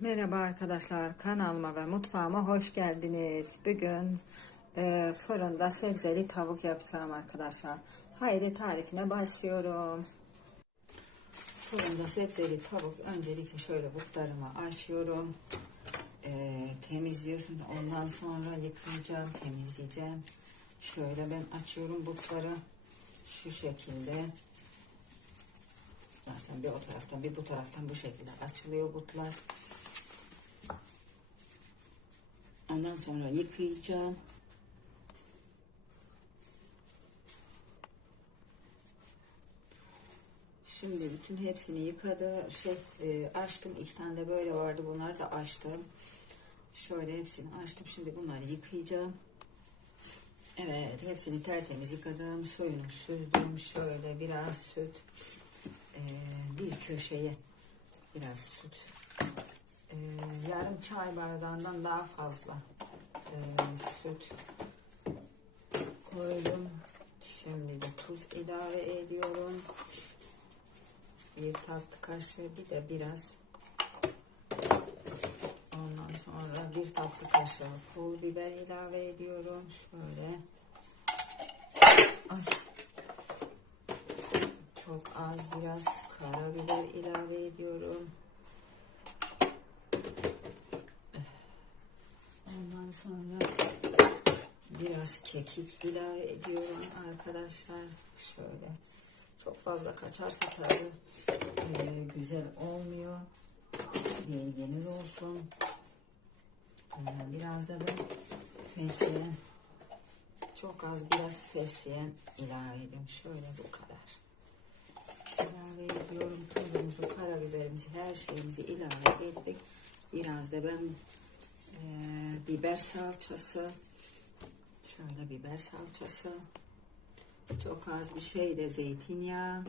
Merhaba arkadaşlar kanalıma ve mutfağıma hoş geldiniz. Bugün e, fırında sebzeli tavuk yapacağım arkadaşlar. Haydi tarifine başlıyorum. Fırında sebzeli tavuk öncelikle şöyle butlarımı açıyorum. E, temizliyorsun ondan sonra yıkayacağım temizleyeceğim. Şöyle ben açıyorum butları şu şekilde. Zaten bir o taraftan bir bu taraftan bu şekilde açılıyor butlar. Ondan sonra yıkayacağım. Şimdi bütün hepsini yıkadı. Şey e, açtım. İki tane de böyle vardı. Bunları da açtım. Şöyle hepsini açtım. Şimdi bunları yıkayacağım. Evet, hepsini tertemiz yıkadım. Suyunu sürdüm. Şöyle biraz süt. e, bir köşeye biraz süt. E, yarım çay bardağından daha fazla e, süt koydum. Şimdi de tuz ilave ediyorum. Bir tatlı kaşığı bir de biraz ondan sonra bir tatlı kaşığı pul biber ilave ediyorum. Şöyle Ay. çok az biraz karabiber ilave ediyorum. Ondan sonra biraz kekik ilave ediyorum arkadaşlar. Şöyle çok fazla kaçarsa tabii e, güzel olmuyor. Bilginiz olsun. E, biraz da ben fesleğen çok az biraz fesleğen ilave edeyim. Şöyle bu kadar. İlave ediyorum. Tuzumuzu, karabiberimizi, her şeyimizi ilave ettik. Biraz da ben e, biber salçası. Şöyle biber salçası. Çok az bir şey de zeytinyağı.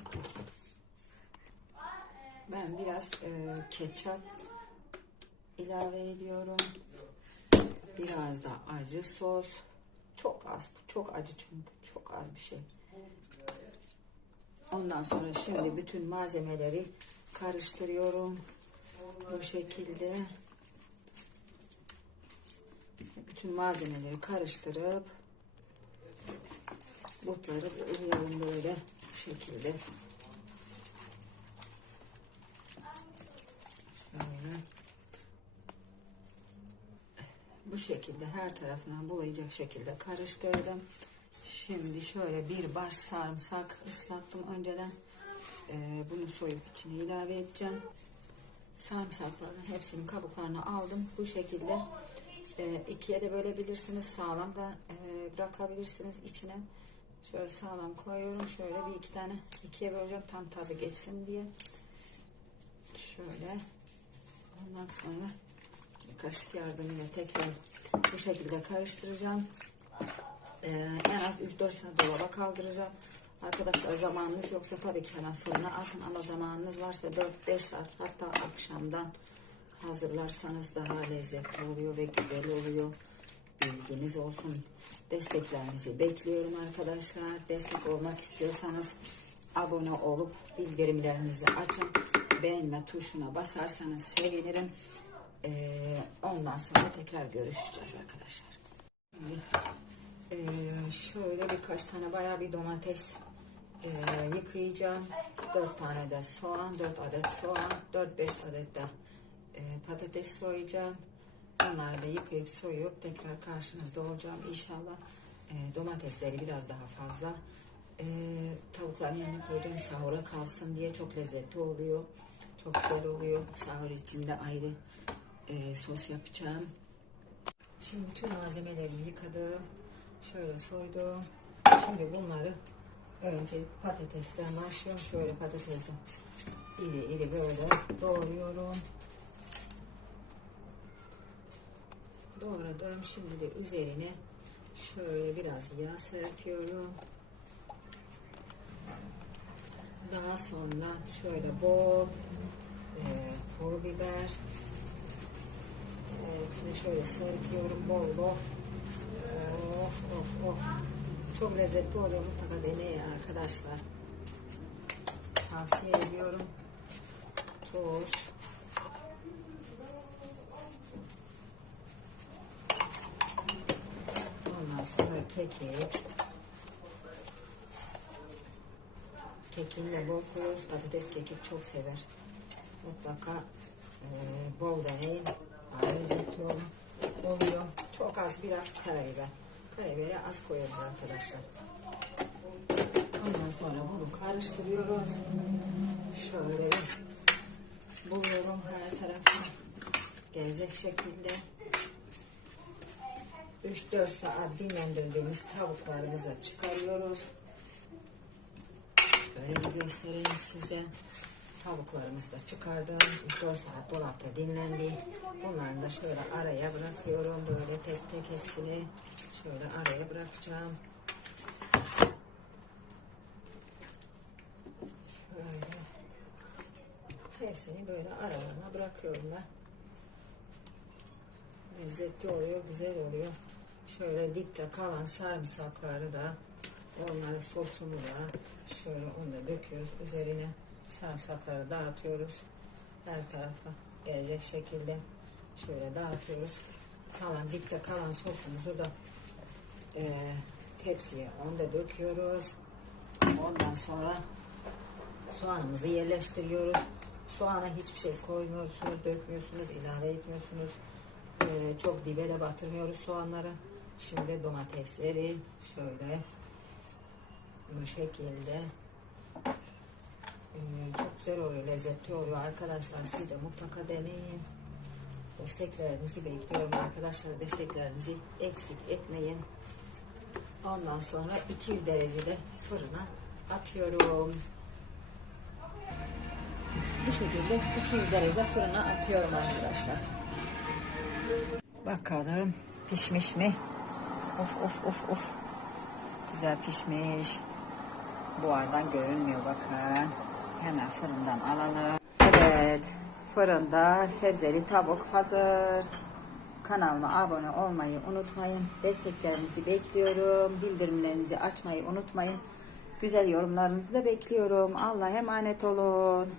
Ben biraz e, ketçap ilave ediyorum. Biraz da acı sos. Çok az çok acı çünkü. Çok az bir şey. Ondan sonra şimdi bütün malzemeleri karıştırıyorum. Bu şekilde bütün malzemeleri karıştırıp butları örüyorum böyle bu şekilde. Şöyle. Bu şekilde her tarafına bulayacak şekilde karıştırdım. Şimdi şöyle bir baş sarımsak ıslattım önceden. Ee, bunu soyup içine ilave edeceğim. Sarımsakların hepsinin kabuklarını aldım. Bu şekilde e, ikiye de bölebilirsiniz. Sağlam da e, bırakabilirsiniz içine. Şöyle sağlam koyuyorum. Şöyle bir iki tane ikiye böleceğim tam tadı geçsin diye. Şöyle. Ondan sonra kaşık yardımıyla tekrar bu şekilde karıştıracağım. Ee, en az 3-4 saat dolaba kaldıracağım. Arkadaşlar zamanınız yoksa tabii ki hemen fırına atın ama zamanınız varsa 4-5 saat hatta akşamdan hazırlarsanız daha lezzetli oluyor ve güzel oluyor. Bilginiz olsun. Desteklerinizi bekliyorum arkadaşlar. Destek olmak istiyorsanız abone olup bildirimlerinizi açın. Beğenme tuşuna basarsanız sevinirim. Ee, ondan sonra tekrar görüşeceğiz arkadaşlar. Şimdi, ee, şöyle birkaç tane bayağı bir domates e, yıkayacağım. 4 tane de soğan, 4 adet soğan, 4-5 adet de e, patates soyacağım. Onları da yıkayıp soyup tekrar karşınızda olacağım inşallah. E, domatesleri biraz daha fazla e, tavukların yanına koyacağım sahura kalsın diye çok lezzetli oluyor. Çok güzel oluyor. Sahur içinde ayrı e, sos yapacağım. Şimdi tüm malzemelerimi yıkadım. Şöyle soydum. Şimdi bunları önce patatesten başlıyorum. Şöyle patatesi iri iri böyle doğruyorum. Doğradım. Şimdi de üzerine şöyle biraz yağ serpiyorum. Daha sonra şöyle bol e, pul biber evet, şöyle serpiyorum bol bol. Of of of. Çok lezzetli oluyor mutlaka deneyin arkadaşlar. Tavsiye ediyorum. Tuz. Kekik. Kekiğini de bol koyuyoruz. Patates kekik çok sever. Mutlaka e, bol deneyin. Ol- oluyor. Çok az biraz karabiber. Karabiberi az koyuyoruz arkadaşlar. Ondan sonra bunu karıştırıyoruz. Şöyle buluyorum her tarafına gelecek şekilde 3-4 saat dinlendirdiğimiz tavuklarımızı çıkarıyoruz. Böyle bir göstereyim size. Tavuklarımızı da çıkardım. 3-4 saat dolapta dinlendi. Bunları da şöyle araya bırakıyorum. Böyle tek tek hepsini şöyle araya bırakacağım. Şöyle. Hepsini böyle aralarına bırakıyorum ben. Lezzetli oluyor, güzel oluyor. Şöyle dipte kalan sarımsakları da onların sosunu da şöyle onu da döküyoruz üzerine. Sarımsakları dağıtıyoruz. Her tarafa gelecek şekilde şöyle dağıtıyoruz. Kalan dipte kalan sosumuzu da eee, tepsiye onu da döküyoruz. Ondan sonra soğanımızı yerleştiriyoruz. Soğana hiçbir şey koymuyorsunuz, dökmüyorsunuz, ilave etmiyorsunuz. Ee, çok dibe de batırmıyoruz soğanları. Şimdi domatesleri şöyle bu şekilde çok güzel oluyor, lezzetli oluyor arkadaşlar. Siz de mutlaka deneyin. Desteklerinizi bekliyorum arkadaşlar. Desteklerinizi eksik etmeyin. Ondan sonra 200 derecede fırına atıyorum. Bu şekilde 200 derece fırına atıyorum arkadaşlar. Bakalım pişmiş mi? Of of of of. Güzel pişmiş. Buhardan görünmüyor bakın. Hemen fırından alalım. Evet fırında sebzeli tavuk hazır. Kanalıma abone olmayı unutmayın. Desteklerinizi bekliyorum. Bildirimlerinizi açmayı unutmayın. Güzel yorumlarınızı da bekliyorum. Allah'a emanet olun.